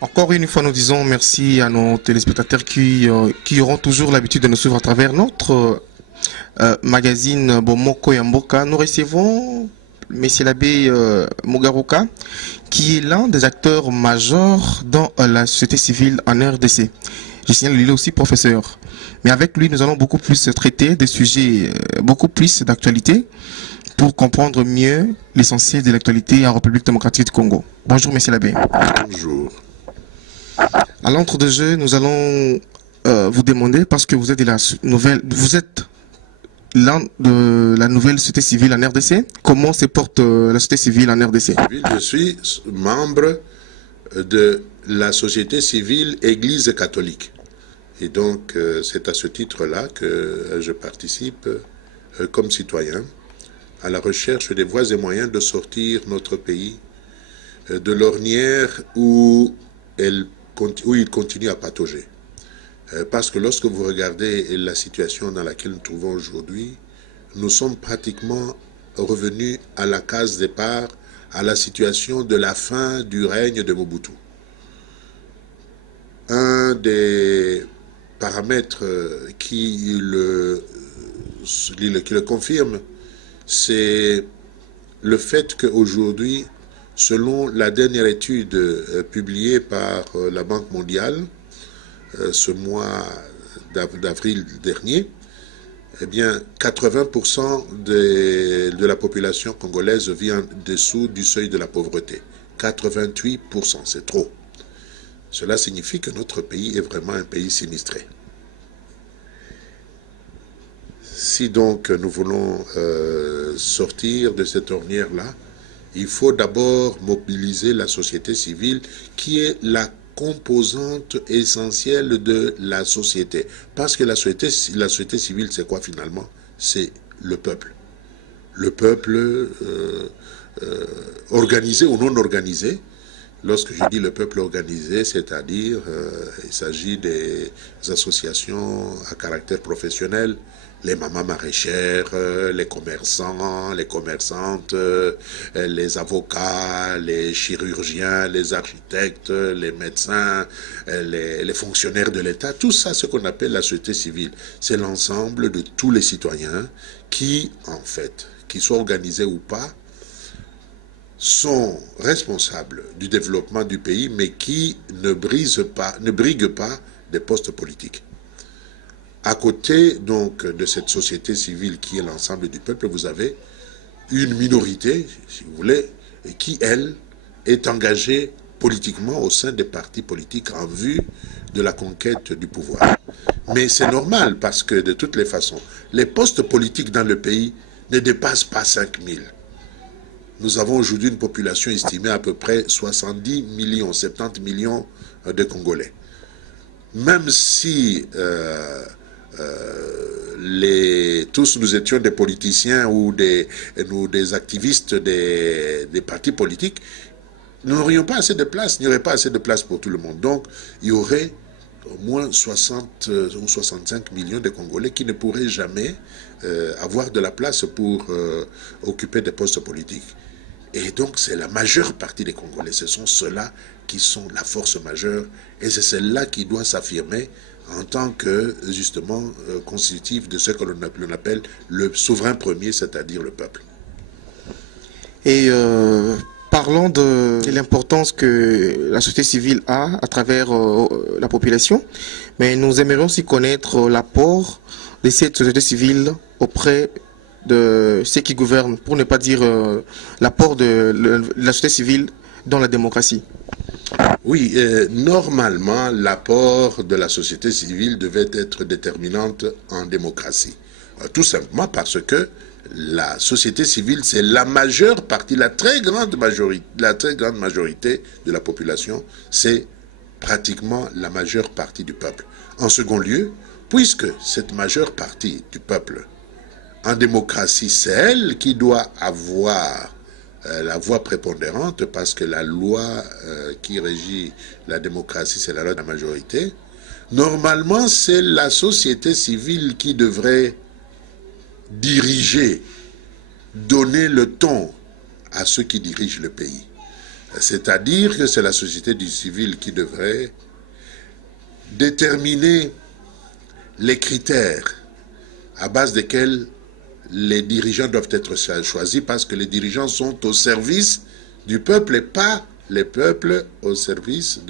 Encore une fois, nous disons merci à nos téléspectateurs qui auront toujours l'habitude de nous suivre à travers notre magazine Bomoko Yamboka. Nous recevons M. l'abbé Mugaruka, qui est l'un des acteurs majeurs dans la société civile en RDC. Je signale, il est aussi professeur. Mais avec lui, nous allons beaucoup plus traiter des sujets beaucoup plus d'actualité pour comprendre mieux l'essentiel de l'actualité en République démocratique du Congo. Bonjour, M. l'abbé. Bonjour. À l'entre-deux-jeux, nous allons vous demander, parce que vous êtes l'un de la nouvelle société civile en RDC, comment se porte la société civile en RDC? Je suis membre de la société civile Église catholique. Et donc, c'est à ce titre-là que je participe comme citoyen à la recherche des voies et moyens de sortir notre pays de l'ornière où il continue à patauger. Parce que lorsque vous regardez la situation dans laquelle nous trouvons aujourd'hui, nous sommes pratiquement revenus à la case départ, à la situation de la fin du règne de Mobutu. Un des paramètres qui le confirme, c'est le fait qu'aujourd'hui, selon la dernière étude publiée par la Banque mondiale, ce mois d'avril dernier, eh bien, 80% de la population congolaise vit en dessous du seuil de la pauvreté. 88%, c'est trop. Cela signifie que notre pays est vraiment un pays sinistré. Si donc nous voulons sortir de cette ornière-là, il faut d'abord mobiliser la société civile qui est la composante essentielle de la société. Parce que la société civile, c'est quoi finalement? C'est le peuple. Le peuple organisé ou non organisé. Lorsque je dis le peuple organisé, c'est-à-dire il s'agit des associations à caractère professionnel, les mamans maraîchères, les commerçants, les commerçantes, les avocats, les chirurgiens, les architectes, les médecins, les fonctionnaires de l'État, tout ça, ce qu'on appelle la société civile. C'est l'ensemble de tous les citoyens qui, en fait, qu'ils soient organisés ou pas, sont responsables du développement du pays, mais qui ne briguent pas des postes politiques. À côté donc de cette société civile qui est l'ensemble du peuple, vous avez une minorité, si vous voulez, qui, elle, est engagée politiquement au sein des partis politiques en vue de la conquête du pouvoir. Mais c'est normal parce que de toutes les façons, les postes politiques dans le pays ne dépassent pas 5000. Nous avons aujourd'hui une population estimée à peu près 70 millions, 70 millions de Congolais. Même si tous nous étions des politiciens ou des activistes des partis politiques, nous n'aurions pas assez de place, il n'y aurait pas assez de place pour tout le monde. Donc, il y aurait au moins 60 ou 65 millions de Congolais qui ne pourraient jamais avoir de la place pour occuper des postes politiques. Et donc, c'est la majeure partie des Congolais. Ce sont ceux-là qui sont la force majeure. Et c'est celle-là qui doit s'affirmer en tant que, justement, constitutif de ce que l'on appelle le souverain premier, c'est-à-dire le peuple. Et parlons de l'importance que la société civile a à travers la population. Mais nous aimerions aussi connaître l'apport de cette société civile auprès de ceux qui gouvernent, pour ne pas dire l'apport de la société civile dans la démocratie. Oui, normalement, l'apport de la société civile devait être déterminante en démocratie. Tout simplement parce que la société civile, c'est la majeure partie, la très grande majorité de la population, c'est pratiquement la majeure partie du peuple. En second lieu, puisque cette majeure partie du peuple en démocratie, c'est elle qui doit avoir la voix prépondérante parce que la loi qui régit la démocratie, c'est la loi de la majorité. Normalement, c'est la société civile qui devrait diriger, donner le ton à ceux qui dirigent le pays. C'est-à-dire que c'est la société du civil qui devrait déterminer les critères à base desquels les dirigeants doivent être choisis, parce que les dirigeants sont au service du peuple et pas les peuples au service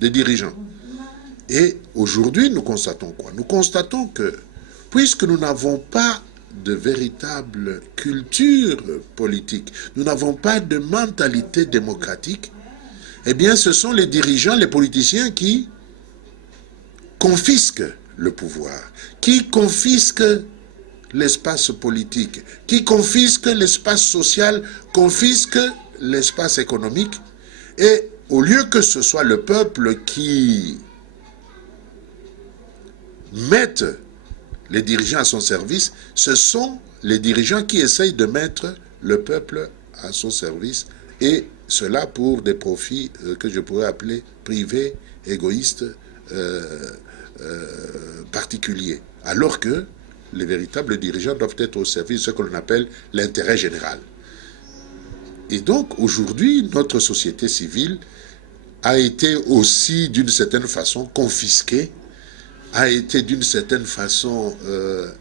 des dirigeants. Et aujourd'hui, nous constatons quoi? Nous constatons que, puisque nous n'avons pas de véritable culture politique, nous n'avons pas de mentalité démocratique, eh bien ce sont les dirigeants, les politiciens qui confisquent le pouvoir, qui confisquent l'espace politique, qui confisquent l'espace social, confisquent l'espace économique. Et au lieu que ce soit le peuple qui mette les dirigeants à son service, ce sont les dirigeants qui essayent de mettre le peuple à son service, et cela pour des profits que je pourrais appeler privés, égoïstes, particuliers. Alors que les véritables dirigeants doivent être au service de ce que l'on appelle l'intérêt général. Et donc aujourd'hui, notre société civile a été aussi d'une certaine façon confisquée, a été d'une certaine façon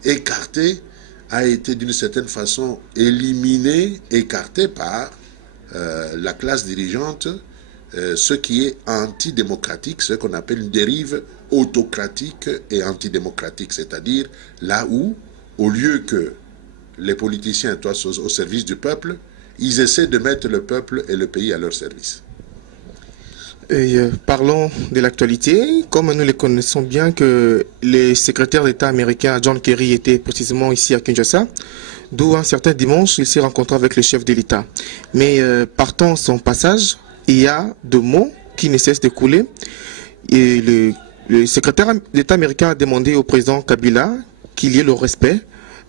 écartée, a été d'une certaine façon éliminée, écartée par la classe dirigeante, ce qui est antidémocratique, ce qu'on appelle une dérive autocratique et antidémocratique, c'est-à-dire là où, au lieu que les politiciens soient au service du peuple, ils essaient de mettre le peuple et le pays à leur service. Et parlons de l'actualité. Comme nous le connaissons bien que le secrétaire d'État américain John Kerry était précisément ici à Kinshasa, d'où un certain dimanche, il s'est rencontré avec le chef de l'État. Mais partant son passage, il y a deux mots qui ne cessent de couler. Et le secrétaire d'État américain a demandé au président Kabila qu'il y ait le respect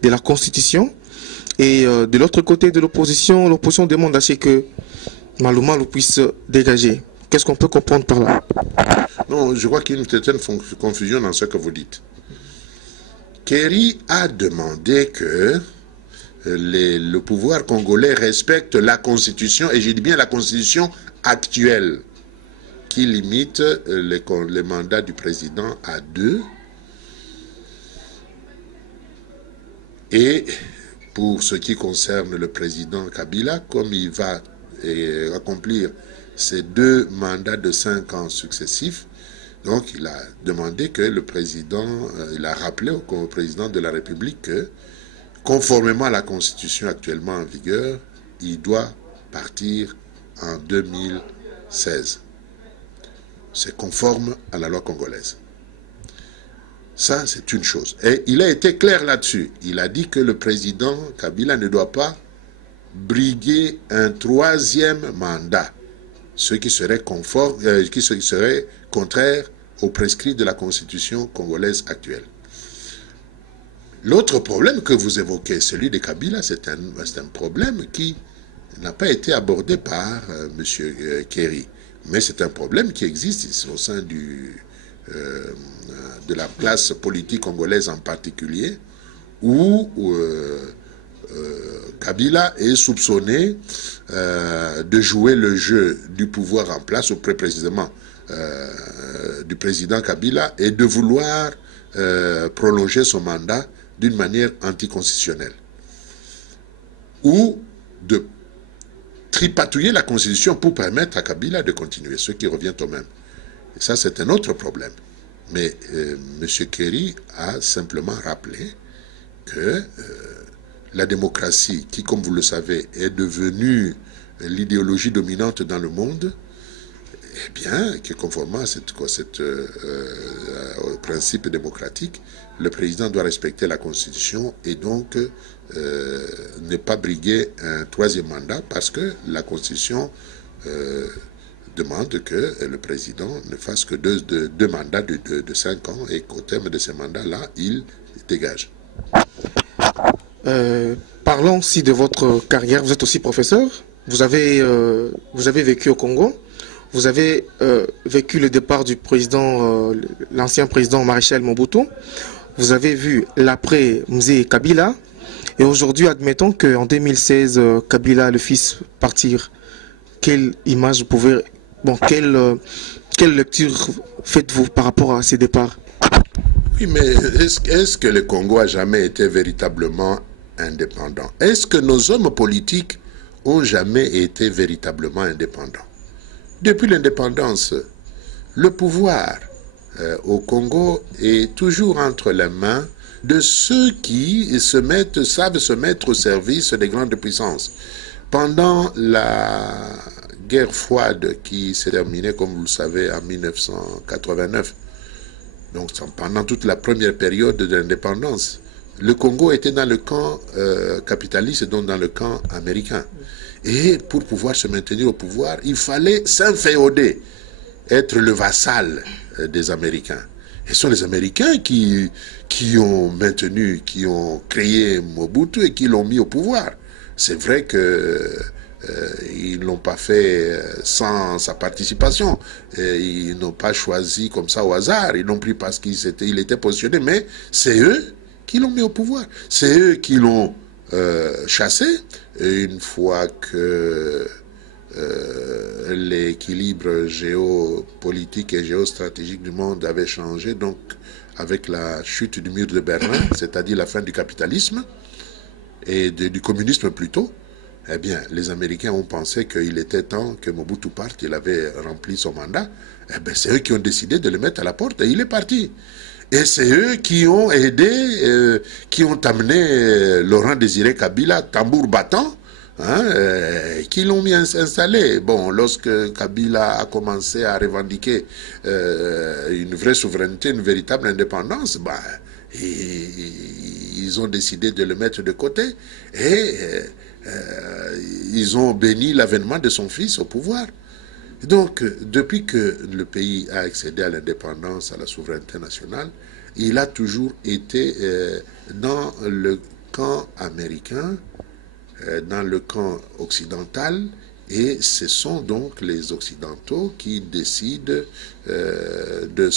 de la Constitution. Et de l'autre côté de l'opposition demande à ce que Malou Malou puisse dégager. Qu'est-ce qu'on peut comprendre par là? Non, je crois qu'il y a une certaine confusion dans ce que vous dites. Kerry a demandé que le pouvoir congolais respecte la Constitution, et je dis bien la Constitution actuelle, qui limite les mandats du président à 2. Et pour ce qui concerne le président Kabila, comme il va accomplir ces 2 mandats de 5 ans successifs, donc il a demandé que le président, il a rappelé au président de la République que, conformément à la Constitution actuellement en vigueur, il doit partir en 2016. C'est conforme à la loi congolaise. Ça, c'est une chose. Et il a été clair là-dessus. Il a dit que le président Kabila ne doit pas briguer un 3e mandat, ce qui serait contraire aux prescrits de la Constitution congolaise actuelle. L'autre problème que vous évoquez, celui de Kabila, c'est un problème qui n'a pas été abordé par M. Kerry. Mais c'est un problème qui existe ici, au sein de la classe politique congolaise en particulier, où Kabila est soupçonné de jouer le jeu du pouvoir en place, ou plus précisément du président Kabila, et de vouloir prolonger son mandat d'une manière anticonstitutionnelle, ou de tripatouiller la Constitution pour permettre à Kabila de continuer, ce qui revient au même. Et ça, c'est un autre problème. Mais M. Kerry a simplement rappelé que la démocratie, qui, comme vous le savez, est devenue l'idéologie dominante dans le monde, eh bien, que conformément à au principe démocratique, le président doit respecter la Constitution et donc ne pas briguer un 3e mandat, parce que la Constitution demande que le président ne fasse que deux mandats de 5 ans, et qu'au terme de ces mandats-là, il dégage. Parlons aussi de votre carrière. Vous êtes aussi professeur. Vous avez vécu au Congo. Vous avez vécu le départ du président, l'ancien président Maréchal Mobutu. Vous avez vu l'après Mzee Kabila. Et aujourd'hui, admettons qu'en 2016, Kabila, le fils, partir. quelle image vous pouvez... Bon, quelle lecture faites-vous par rapport à ces départs? Oui, mais est-ce que le Congo a jamais été véritablement indépendant? Est-ce que nos hommes politiques ont jamais été véritablement indépendants? Depuis l'indépendance, le pouvoir au Congo est toujours entre les mains de ceux qui savent se mettre au service des grandes puissances. Pendant la guerre froide qui s'est terminée, comme vous le savez, en 1989, donc pendant toute la première période de l'indépendance, le Congo était dans le camp capitaliste, donc dans le camp américain. Et pour pouvoir se maintenir au pouvoir, il fallait s'inféoder, être le vassal des Américains. Et ce sont les Américains qui ont maintenu, qui ont créé Mobutu et qui l'ont mis au pouvoir. C'est vrai que ils ne l'ont pas fait sans sa participation. Et ils n'ont pas choisi comme ça au hasard. Ils l'ont pris parce qu'il était positionné. Mais c'est eux qui l'ont mis au pouvoir. C'est eux qui l'ont chassé. Et une fois que l'équilibre géopolitique et géostratégique du monde avait changé, donc avec la chute du mur de Berlin, c'est-à-dire la fin du capitalisme et du communisme plutôt, eh bien, les Américains ont pensé qu'il était temps que Mobutu parte, il avait rempli son mandat. Eh bien, c'est eux qui ont décidé de le mettre à la porte et il est parti. Et c'est eux qui ont aidé, qui ont amené Laurent Désiré Kabila, tambour battant, qui l'ont mis installé. Bon, lorsque Kabila a commencé à revendiquer une vraie souveraineté, une véritable indépendance, bah, ils ont décidé de le mettre de côté et ils ont béni l'avènement de son fils au pouvoir. Donc, depuis que le pays a accédé à l'indépendance, à la souveraineté nationale, il a toujours été dans le camp américain, dans le camp occidental, et ce sont donc les Occidentaux qui décident de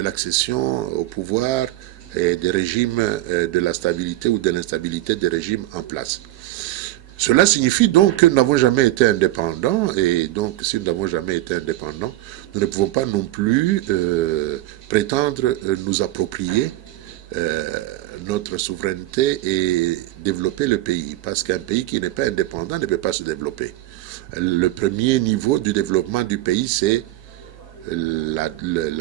l'accession au pouvoir et des régimes, de la stabilité ou de l'instabilité des régimes en place. Cela signifie donc que nous n'avons jamais été indépendants, et donc si nous n'avons jamais été indépendants, nous ne pouvons pas non plus prétendre nous approprier notre souveraineté et développer le pays, parce qu'un pays qui n'est pas indépendant ne peut pas se développer. Le premier niveau du développement du pays, c'est la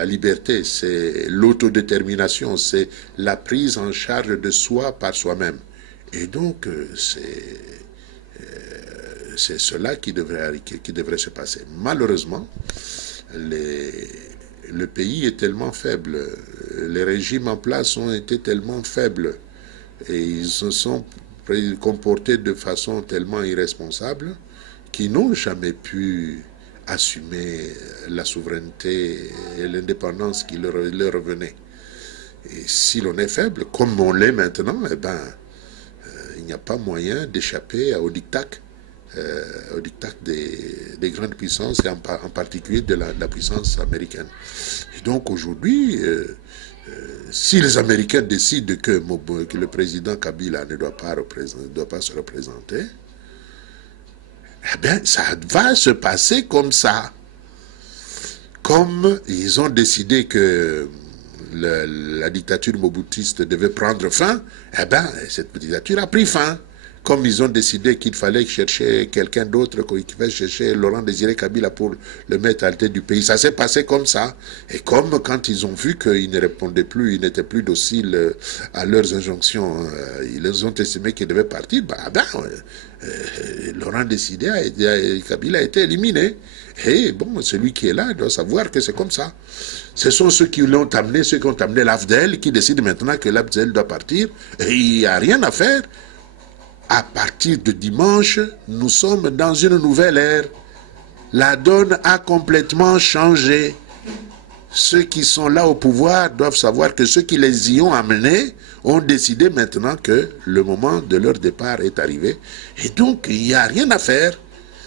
liberté, c'est l'autodétermination, c'est la prise en charge de soi par soi-même. Et donc, c'est cela qui devrait se passer. Malheureusement, le pays est tellement faible, les régimes en place ont été tellement faibles et ils se sont comportés de façon tellement irresponsable qu'ils n'ont jamais pu assumer la souveraineté et l'indépendance qui leur revenait. Et si l'on est faible, comme on l'est maintenant, eh ben, il n'y a pas moyen d'échapper au diktat des grandes puissances et en particulier de la puissance américaine. Et donc aujourd'hui, si les Américains décident que le président Kabila ne doit pas se représenter, eh bien, ça va se passer comme ça. Comme ils ont décidé que la dictature mobutiste devait prendre fin, eh bien, cette dictature a pris fin. Comme ils ont décidé qu'il fallait chercher quelqu'un d'autre, qu'il fallait chercher Laurent Désiré Kabila pour le mettre à la tête du pays. Ça s'est passé comme ça. Et comme quand ils ont vu qu'ils ne répondaient plus, ils n'étaient plus dociles à leurs injonctions, ils ont estimé qu'ils devaient partir, Laurent Désiré Kabila a été éliminé. Et bon, celui qui est là doit savoir que c'est comme ça. Ce sont ceux qui l'ont amené, ceux qui ont amené l'Afdel, qui décident maintenant que l'Afdel doit partir. Et il n'y a rien à faire. À partir de dimanche, nous sommes dans une nouvelle ère. La donne a complètement changé. Ceux qui sont là au pouvoir doivent savoir que ceux qui les y ont amenés ont décidé maintenant que le moment de leur départ est arrivé. Et donc, il n'y a rien à faire.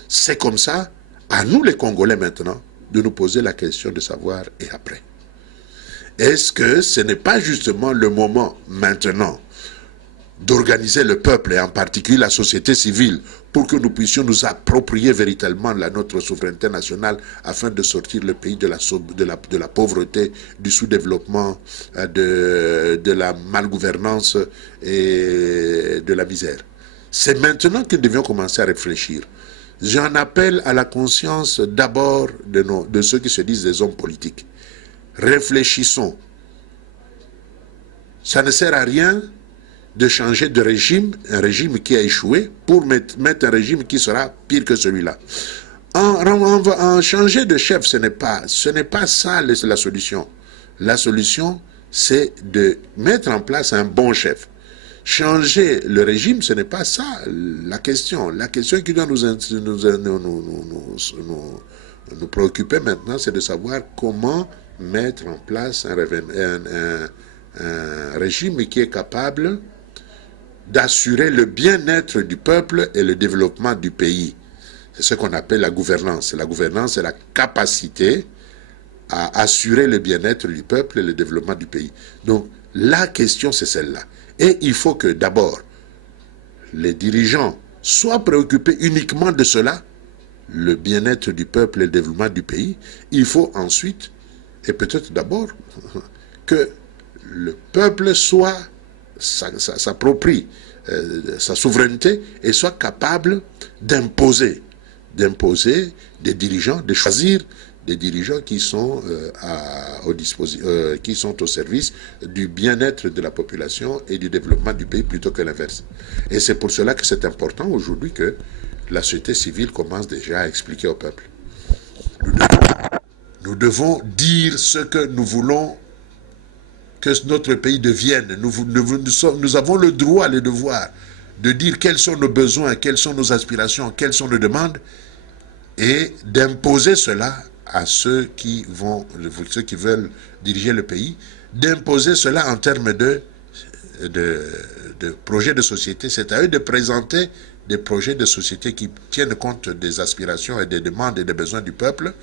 C'est comme ça. À nous les Congolais maintenant, de nous poser la question de savoir et après. Est-ce que ce n'est pas justement le moment maintenant d'organiser le peuple et en particulier la société civile pour que nous puissions nous approprier véritablement notre souveraineté nationale afin de sortir le pays de la pauvreté, du sous-développement, de la malgouvernance et de la misère. C'est maintenant que nous devions commencer à réfléchir. J'en appelle à la conscience d'abord de ceux qui se disent des hommes politiques. Réfléchissons. Ça ne sert à rien de changer de régime, un régime qui a échoué, pour mettre un régime qui sera pire que celui-là. En changer de chef, ce n'est pas ça la solution. La solution, c'est de mettre en place un bon chef. Changer le régime, ce n'est pas ça la question. La question qui doit nous préoccuper maintenant, c'est de savoir comment mettre en place un régime qui est capable d'assurer le bien-être du peuple et le développement du pays. C'est ce qu'on appelle la gouvernance. La gouvernance, c'est la capacité à assurer le bien-être du peuple et le développement du pays. Donc, la question, c'est celle-là. Et il faut que, d'abord, les dirigeants soient préoccupés uniquement de cela, le bien-être du peuple et le développement du pays. Il faut ensuite, et peut-être d'abord, que le peuple s'approprie sa souveraineté et soit capable d'imposer des dirigeants, de choisir des dirigeants qui sont, qui sont au service du bien-être de la population et du développement du pays plutôt que l'inverse. Et c'est pour cela que c'est important aujourd'hui que la société civile commence déjà à expliquer au peuple. Nous devons dire ce que nous voulons que notre pays devienne. Nous avons le droit, le devoir de dire quels sont nos besoins, quelles sont nos aspirations, quelles sont nos demandes et d'imposer cela à ceux qui veulent diriger le pays, d'imposer cela en termes de projets de société. C'est à eux de présenter des projets de société qui tiennent compte des aspirations et des demandes et des besoins du peuple.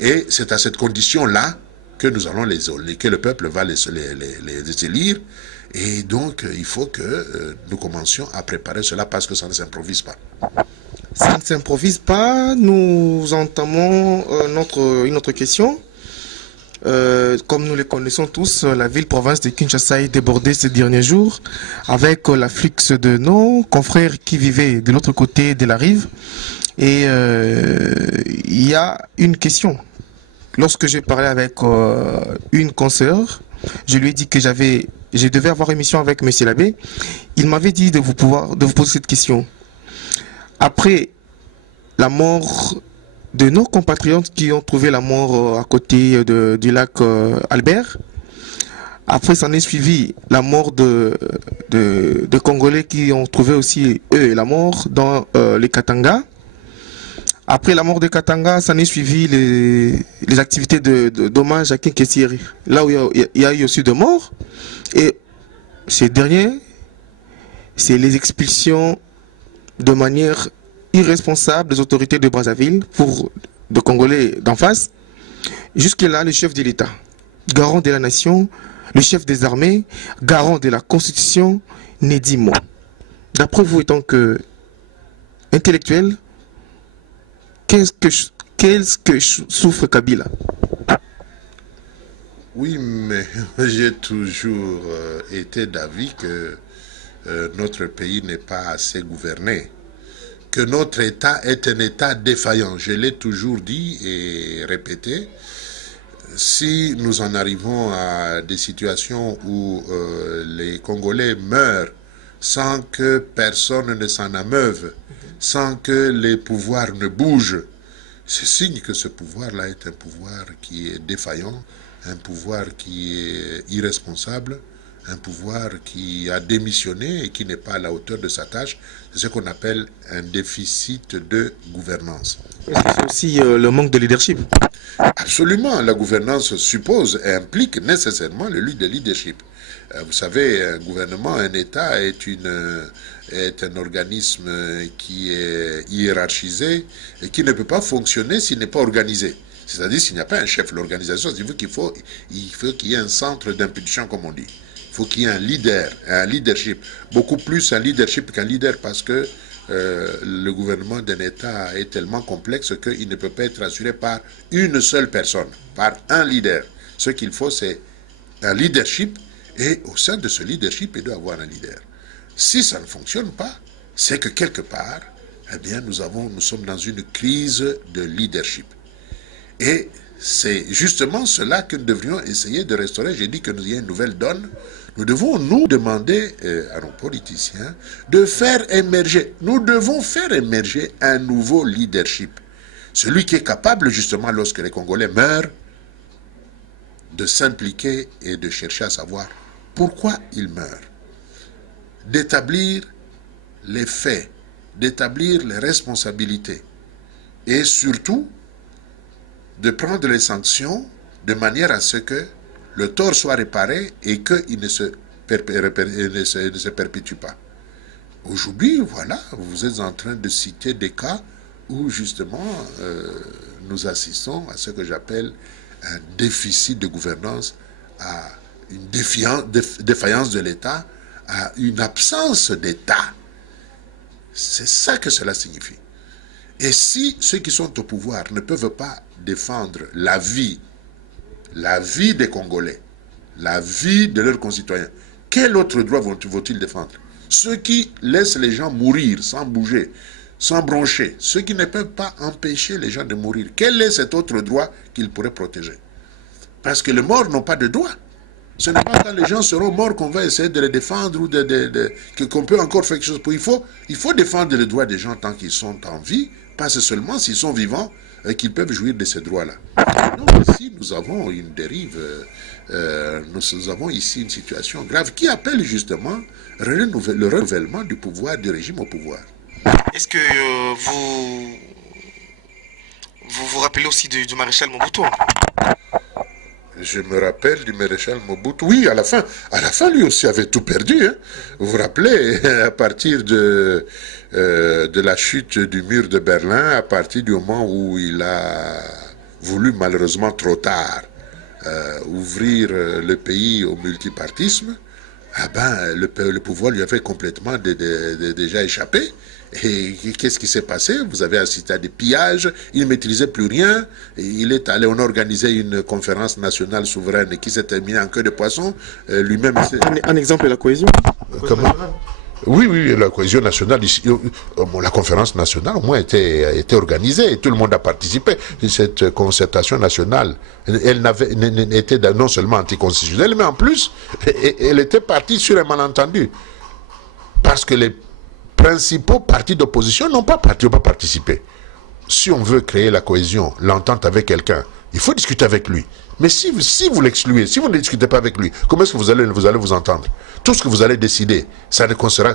Et c'est à cette condition-là que nous allons que le peuple va les élire. Et donc, il faut que nous commencions à préparer cela parce que ça ne s'improvise pas. Ça ne s'improvise pas. Nous entamons une autre question. Comme nous le connaissons tous, la ville-province de Kinshasa est débordée ces derniers jours avec l'afflux de nos confrères qui vivaient de l'autre côté de la rive. Et il y a une question. Lorsque j'ai parlé avec une consoeur, je lui ai dit que je devais avoir une mission avec M. l'abbé. Il m'avait dit de vous poser cette question. Après la mort de nos compatriotes qui ont trouvé la mort à côté du lac Albert, après s'en est suivi la mort de Congolais qui ont trouvé aussi, eux, la mort dans les Katanga. Après la mort de Katanga, s'en est suivi les activités d'hommage à Kinkessiri, là où il y a eu aussi de morts. Et ces derniers, c'est les expulsions de manière irresponsable des autorités de Brazzaville pour de Congolais d'en face. Jusque-là, le chef de l'État, garant de la nation, le chef des armées, garant de la Constitution, n'est dit mot. D'après vous, étant que intellectuel, qu'est-ce que souffre Kabila? Oui, mais j'ai toujours été d'avis que notre pays n'est pas assez gouverné, que notre État est un État défaillant. Je l'ai toujours dit et répété. Si nous en arrivons à des situations où les Congolais meurent sans que personne ne s'en ameuve, sans que les pouvoirs ne bougent, c'est signe que ce pouvoir-là est un pouvoir qui est défaillant, un pouvoir qui est irresponsable, un pouvoir qui a démissionné et qui n'est pas à la hauteur de sa tâche. C'est ce qu'on appelle un déficit de gouvernance. C'est aussi le manque de leadership. Absolument, la gouvernance suppose et implique nécessairement le leadership. Vous savez, un gouvernement, un État est un organisme qui est hiérarchisé et qui ne peut pas fonctionner s'il n'est pas organisé. C'est-à-dire s'il n'y a pas un chef. L'organisation, il faut qu'il y ait un centre d'impulsion, comme on dit. Il faut qu'il y ait un leadership, beaucoup plus un leadership qu'un leader, parce que le gouvernement d'un État est tellement complexe qu'il ne peut pas être assuré par une seule personne, par un leader. Ce qu'il faut, c'est un leadership, et au sein de ce leadership, il doit y avoir un leader. Si ça ne fonctionne pas, c'est que quelque part, eh bien, nous sommes dans une crise de leadership. Et c'est justement cela que nous devrions essayer de restaurer. J'ai dit que nous ayons une nouvelle donne. Nous devons nous demander à nos politiciens de faire émerger, nous devons faire émerger un nouveau leadership. Celui qui est capable, justement, lorsque les Congolais meurent, de s'impliquer et de chercher à savoir pourquoi ils meurent. D'établir les faits, d'établir les responsabilités et surtout de prendre les sanctions de manière à ce que le tort soit réparé et qu'il ne se perpétue pas. Aujourd'hui, voilà, vous êtes en train de citer des cas où justement nous assistons à ce que j'appelle un déficit de gouvernance, à une défaillance de l'État, à une absence d'État. C'est ça que cela signifie. Et si ceux qui sont au pouvoir ne peuvent pas défendre la vie des Congolais, la vie de leurs concitoyens, quel autre droit vont-ils défendre? Ceux qui laissent les gens mourir sans bouger, sans broncher, ceux qui ne peuvent pas empêcher les gens de mourir, quel est cet autre droit qu'ils pourraient protéger? Parce que les morts n'ont pas de droit. Ce n'est pas quand les gens seront morts qu'on va essayer de les défendre ou qu'on peut encore faire quelque chose pour. Il faut défendre les droits des gens tant qu'ils sont en vie, pas seulement s'ils sont vivants qu'ils peuvent jouir de ces droits-là. Donc ici, nous avons une dérive, nous avons ici une situation grave qui appelle justement le renouvellement du pouvoir, du régime au pouvoir. Est-ce que vous vous rappelez aussi du maréchal Mobutu? Je me rappelle du maréchal Mobutu. Oui, à la fin, lui aussi avait tout perdu. Hein. Vous vous rappelez, à partir de la chute du mur de Berlin, à partir du moment où il a voulu, malheureusement trop tard, ouvrir le pays au multipartisme, ah ben, le pouvoir lui avait complètement déjà échappé. Et qu'est-ce qui s'est passé? Vous avez assisté à des pillages, il ne maîtrisait plus rien, il est allé, on a organisé une conférence nationale souveraine qui s'est terminée en queue de poisson, lui-même... Un exemple, la cohésion. Comment? Oui, la cohésion nationale, ici, la conférence nationale au moins était organisée, et tout le monde a participé. Cette concertation nationale, elle était non seulement anticonstitutionnelle, mais en plus, elle était partie sur un malentendu. Parce que les principaux partis d'opposition n'ont pas participé. Si on veut créer la cohésion, l'entente avec quelqu'un, il faut discuter avec lui. Mais si vous l'excluez, si vous ne discutez pas avec lui, comment est-ce que vous allez vous entendre? Tout ce que vous allez décider, ça ne concernera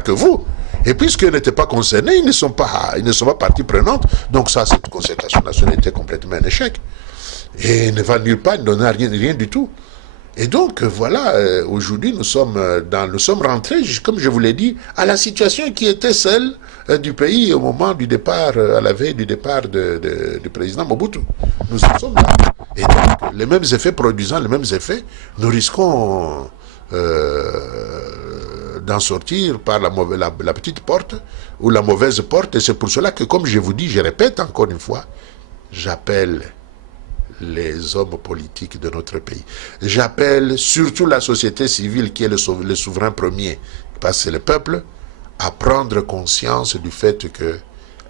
que vous. Et puisqu'ils n'étaient pas concernés, ils ne sont pas partie prenante. Donc ça, cette concertation nationale était complètement un échec. Et ne va nulle part, ne donner rien du tout. Et donc, voilà, aujourd'hui, nous sommes rentrés, comme je vous l'ai dit, à la situation qui était celle du pays au moment du départ, à la veille du départ du président Mobutu. Nous en sommes là. Et donc, les mêmes effets produisant les mêmes effets, nous risquons d'en sortir par la petite porte ou la mauvaise porte. Et c'est pour cela que, comme je vous dis, je répète encore une fois, j'appelle les hommes politiques de notre pays. J'appelle surtout la société civile qui est le souverain premier, parce que c'est le peuple, à prendre conscience du fait que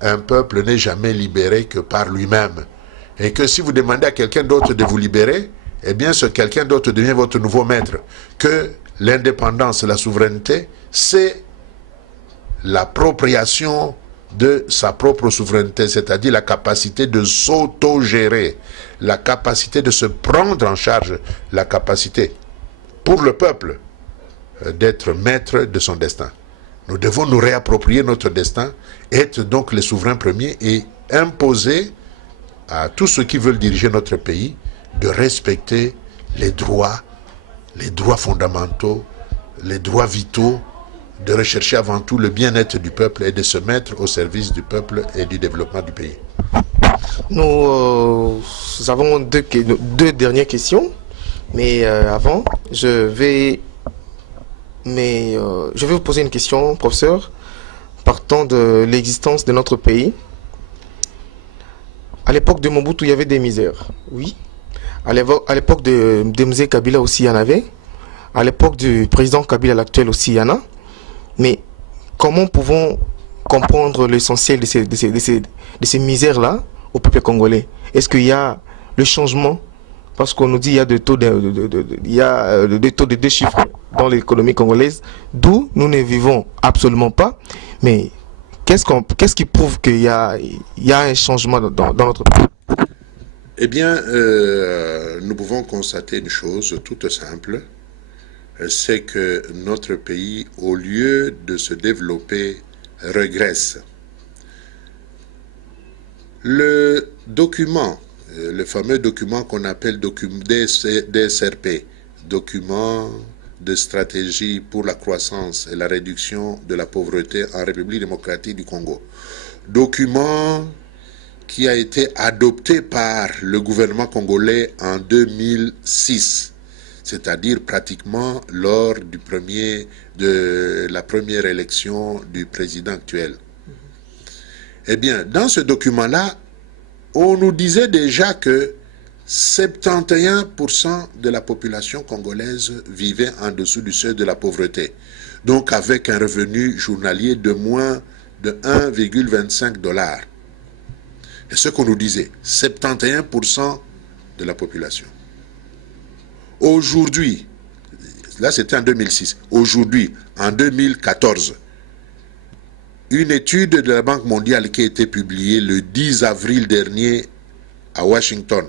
un peuple n'est jamais libéré que par lui-même. Et que si vous demandez à quelqu'un d'autre de vous libérer, eh bien ce quelqu'un d'autre devient votre nouveau maître. Que l'indépendance, la souveraineté, c'est l'appropriation de sa propre souveraineté, c'est-à-dire la capacité de s'auto-gérer, la capacité de se prendre en charge, la capacité pour le peuple d'être maître de son destin. Nous devons nous réapproprier notre destin, être donc les souverains premiers et imposer à tous ceux qui veulent diriger notre pays de respecter les droits fondamentaux, les droits vitaux, de rechercher avant tout le bien-être du peuple et de se mettre au service du peuple et du développement du pays. Nous avons deux dernières questions. Mais avant, je vais vous poser une question, professeur. Partant de l'existence de notre pays, à l'époque de Mobutu, il y avait des misères. Oui. À l'époque de Mzee Kabila aussi, il y en avait. À l'époque du président Kabila actuel aussi, il y en a. Mais comment pouvons comprendre l'essentiel de ces misères-là au peuple congolais? Est-ce qu'il y a le changement? Parce qu'on nous dit qu'il y a des taux des taux de deux chiffres dans l'économie congolaise, d'où nous ne vivons absolument pas. Mais qu'est-ce qui prouve qu'il y a un changement dans notre pays? Eh bien, nous pouvons constater une chose toute simple, c'est que notre pays, au lieu de se développer, régresse. Le document, le fameux document qu'on appelle DSRP, document de stratégie pour la croissance et la réduction de la pauvreté en République démocratique du Congo. Document qui a été adopté par le gouvernement congolais en 2006, c'est-à-dire pratiquement lors de la première élection du président actuel. Eh bien, dans ce document-là, on nous disait déjà que 71% de la population congolaise vivait en dessous du seuil de la pauvreté, donc avec un revenu journalier de moins de 1,25 $. Et ce qu'on nous disait, 71% de la population. Aujourd'hui, là c'était en 2006, aujourd'hui, en 2014, une étude de la Banque mondiale qui a été publiée le 10 avril dernier à Washington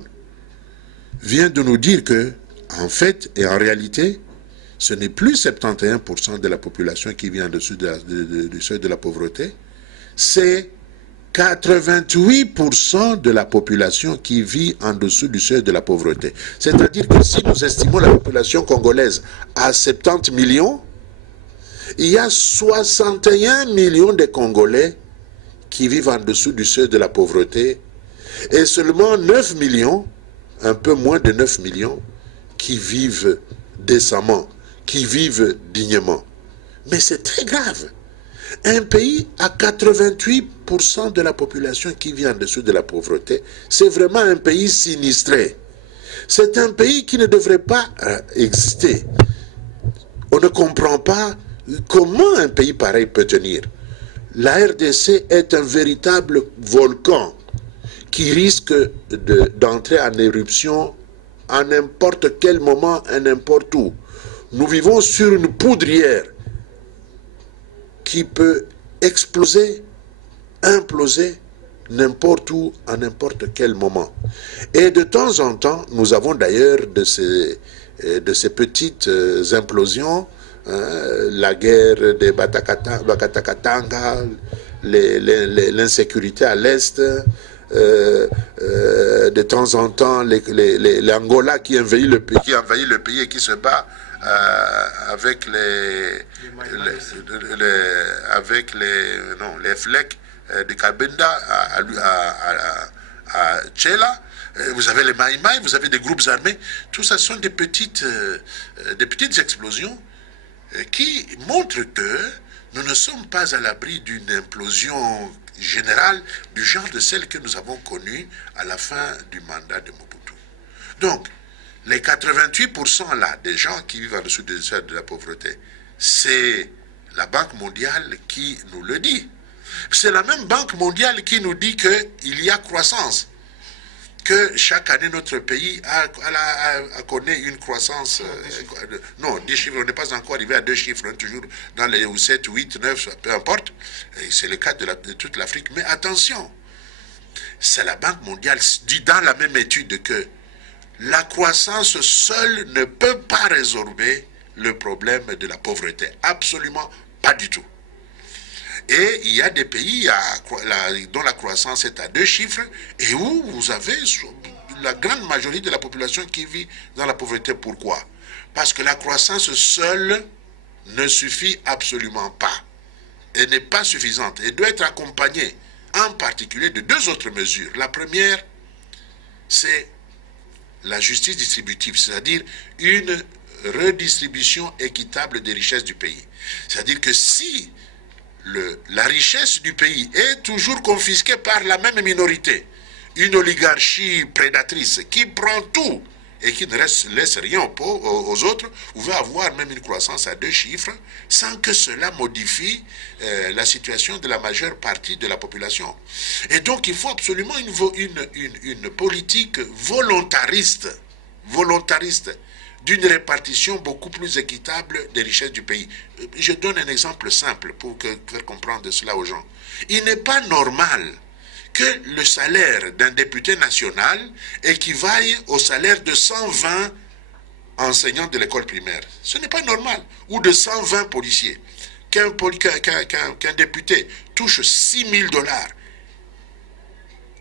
vient de nous dire que, en fait et en réalité, ce n'est plus 71% de la population qui vit en dessous du seuil de la pauvreté, c'est 88% de la population qui vit en dessous du seuil de la pauvreté. C'est-à-dire que si nous estimons la population congolaise à 70 millions, il y a 61 millions de Congolais qui vivent en dessous du seuil de la pauvreté et seulement 9 millions, un peu moins de 9 millions, qui vivent décemment, qui vivent dignement. Mais c'est très grave. Un pays à 88% de la population qui vit en dessous de la pauvreté, c'est vraiment un pays sinistré. C'est un pays qui ne devrait pas exister. On ne comprend pas comment un pays pareil peut tenir. La RDC est un véritable volcan qui risque d'entrer en éruption à n'importe quel moment et n'importe où. Nous vivons sur une poudrière qui peut exploser, imploser n'importe où, à n'importe quel moment. Et de temps en temps, nous avons d'ailleurs de ces petites implosions, la guerre des Bakatakatanga, l'insécurité à l'Est, de temps en temps l'Angola qui envahit le pays et qui se bat avec les flecs de Kabenda à Tchela. Vous avez les Maïmaï, vous avez des groupes armés. Tout ça sont des petites explosions qui montrent que nous ne sommes pas à l'abri d'une implosion générale du genre de celle que nous avons connue à la fin du mandat de Mobutu. Donc, les 88% là, des gens qui vivent en dessous de la pauvreté, c'est la Banque mondiale qui nous le dit. C'est la même Banque mondiale qui nous dit qu'il y a croissance, que chaque année notre pays connaît une croissance, non, 10 chiffres, on n'est pas encore arrivé à 2 chiffres, toujours dans les 7, 8, 9, peu importe, c'est le cas de toute l'Afrique, mais attention, c'est la Banque mondiale dit dans la même étude que la croissance seule ne peut pas résorber le problème de la pauvreté, absolument pas du tout. Et il y a des pays dont la croissance est à 2 chiffres et où vous avez la grande majorité de la population qui vit dans la pauvreté. Pourquoi? Parce que la croissance seule ne suffit absolument pas et n'est pas suffisante et doit être accompagnée en particulier de 2 autres mesures. La première, c'est la justice distributive, c'est-à-dire une redistribution équitable des richesses du pays. C'est-à-dire que si la richesse du pays est toujours confisquée par la même minorité, une oligarchie prédatrice qui prend tout et qui ne laisse rien aux autres, vous pouvez avoir même une croissance à 2 chiffres sans que cela modifie la situation de la majeure partie de la population. Et donc il faut absolument une politique volontariste d'une répartition beaucoup plus équitable des richesses du pays. Je donne un exemple simple pour faire comprendre cela aux gens. Il n'est pas normal que le salaire d'un député national équivaille au salaire de 120 enseignants de l'école primaire. Ce n'est pas normal. Ou de 120 policiers. Qu'un député touche 6 000 $,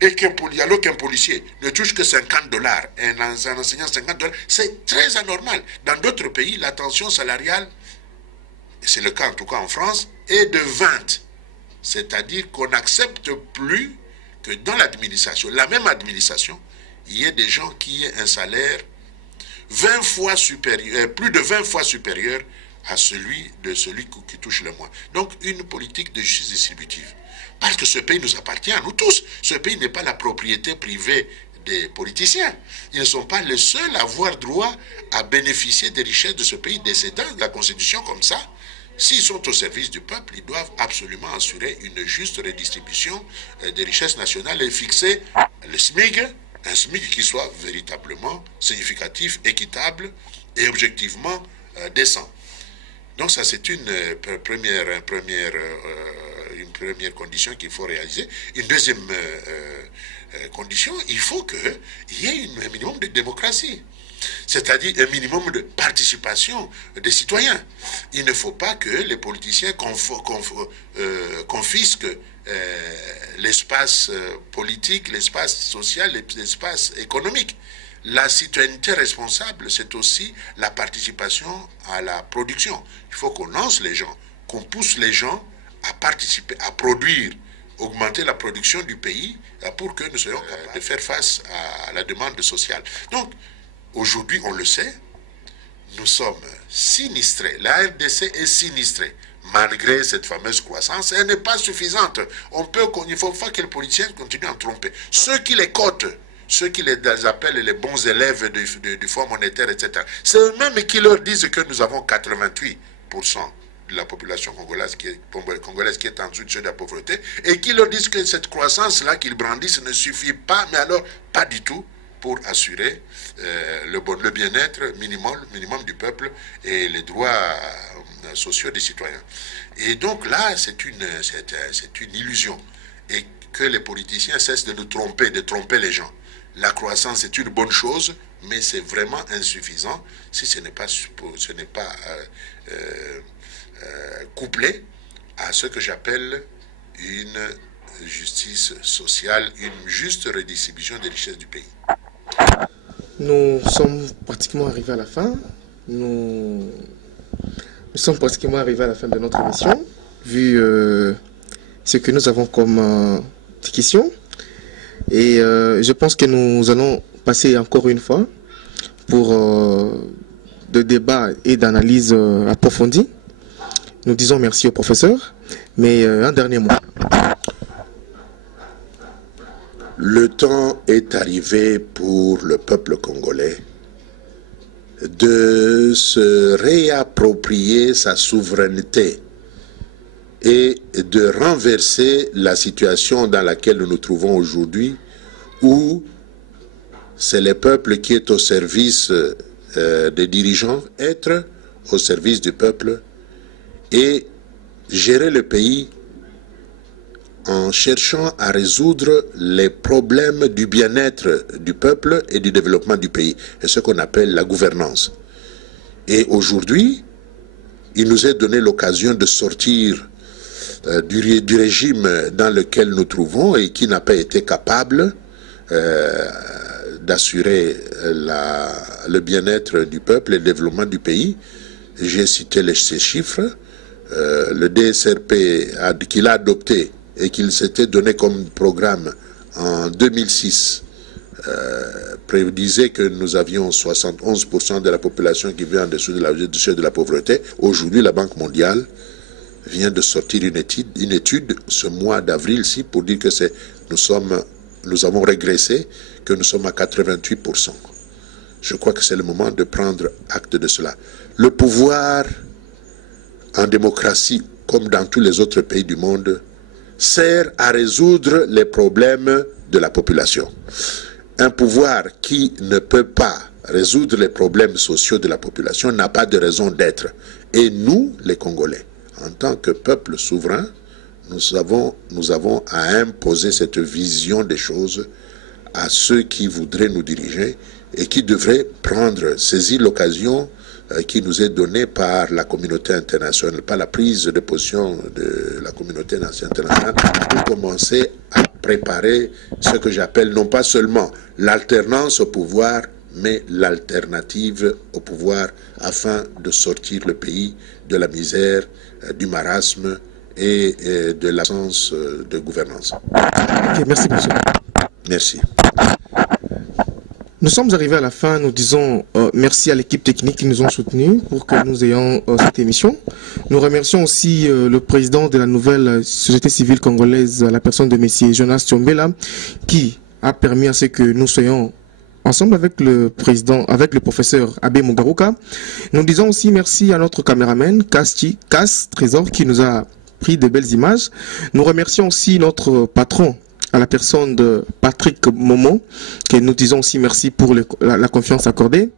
et alors qu'un policier ne touche que 50 $, un enseignant 50 $, c'est très anormal. Dans d'autres pays, la tension salariale, et c'est le cas en tout cas en France, est de 20. C'est-à-dire qu'on n'accepte plus que dans l'administration, la même administration, il y ait des gens qui aient un salaire 20 fois supérieur, plus de 20 fois supérieur à celui qui touche le moins. Donc une politique de justice distributive. Parce que ce pays nous appartient à nous tous. Ce pays n'est pas la propriété privée des politiciens. Ils ne sont pas les seuls à avoir droit à bénéficier des richesses de ce pays décédant de la Constitution comme ça. S'ils sont au service du peuple, ils doivent absolument assurer une juste redistribution des richesses nationales et fixer le SMIC, un SMIC qui soit véritablement significatif, équitable et objectivement décent. Donc ça, c'est une première condition qu'il faut réaliser. Une deuxième condition, il faut qu'il y ait un minimum de démocratie. C'est-à-dire un minimum de participation des citoyens. Il ne faut pas que les politiciens confisquent l'espace politique, l'espace social, l'espace économique. La citoyenneté responsable, c'est aussi la participation à la production. Il faut qu'on lance les gens, qu'on pousse les gens à participer, à produire, augmenter la production du pays pour que nous soyons capables de faire face à la demande sociale. Donc, aujourd'hui, on le sait, nous sommes sinistrés. La RDC est sinistrée. Malgré cette fameuse croissance, elle n'est pas suffisante. Il ne faut pas que les politiciens continuent à en tromper. Ceux qui les cotent, ceux qui les appellent les bons élèves du Fonds monétaire, etc., c'est eux-mêmes qui leur disent que nous avons 88% de la population congolaise qui est en dessous de la pauvreté, et qui leur disent que cette croissance-là qu'ils brandissent ne suffit pas, mais alors pas du tout, pour assurer le bien-être minimum du peuple et les droits sociaux des citoyens. Et donc là, c'est une illusion. Et que les politiciens cessent de nous tromper, de tromper les gens. La croissance est une bonne chose, mais c'est vraiment insuffisant si ce n'est pas couplé à ce que j'appelle une justice sociale, une juste redistribution des richesses du pays. Nous sommes pratiquement arrivés à la fin. Nous sommes pratiquement arrivés à la fin de notre émission, vu ce que nous avons comme questions. Et je pense que nous allons passer encore une fois pour de débats et d'analyses approfondies. Nous disons merci au professeur, mais un dernier mot. Le temps est arrivé pour le peuple congolais de se réapproprier sa souveraineté et de renverser la situation dans laquelle nous nous trouvons aujourd'hui, où c'est le peuple qui est au service des dirigeants, être au service du peuple et gérer le pays en cherchant à résoudre les problèmes du bien-être du peuple et du développement du pays, et ce qu'on appelle la gouvernance. Et aujourd'hui, il nous est donné l'occasion de sortir du régime dans lequel nous trouvons et qui n'a pas été capable d'assurer le bien-être du peuple et le développement du pays. J'ai cité ces chiffres. Le DSRP qu'il a adopté et qu'il s'était donné comme programme en 2006 prédisait que nous avions 71% de la population qui vit en dessous de la pauvreté. Aujourd'hui, la Banque mondiale vient de sortir une étude ce mois d'avril-ci pour dire que nous avons régressé, que nous sommes à 88%. Je crois que c'est le moment de prendre acte de cela. Le pouvoir en démocratie, comme dans tous les autres pays du monde, sert à résoudre les problèmes de la population. Un pouvoir qui ne peut pas résoudre les problèmes sociaux de la population n'a pas de raison d'être. Et nous, les Congolais, en tant que peuple souverain, nous avons à imposer cette vision des choses à ceux qui voudraient nous diriger et qui devraient saisir l'occasion qui nous est donnée par la communauté internationale, par la prise de position de la communauté internationale, pour commencer à préparer ce que j'appelle non pas seulement l'alternance au pouvoir, mais l'alternative au pouvoir afin de sortir le pays de la misère, du marasme et de l'absence de gouvernance. Ok, merci monsieur. Merci. Nous sommes arrivés à la fin, nous disons merci à l'équipe technique qui nous ont soutenus pour que nous ayons cette émission. Nous remercions aussi le président de la nouvelle société civile congolaise, la personne de M. Jonas Tchombela, qui a permis à ce que nous soyons ensemble avec le président, avec le professeur Abbé Mugaruka. Nous disons aussi merci à notre caméraman, Cass Trésor, qui nous a pris de belles images. Nous remercions aussi notre patron, à la personne de Patrick Momo, que nous disons aussi merci pour la confiance accordée.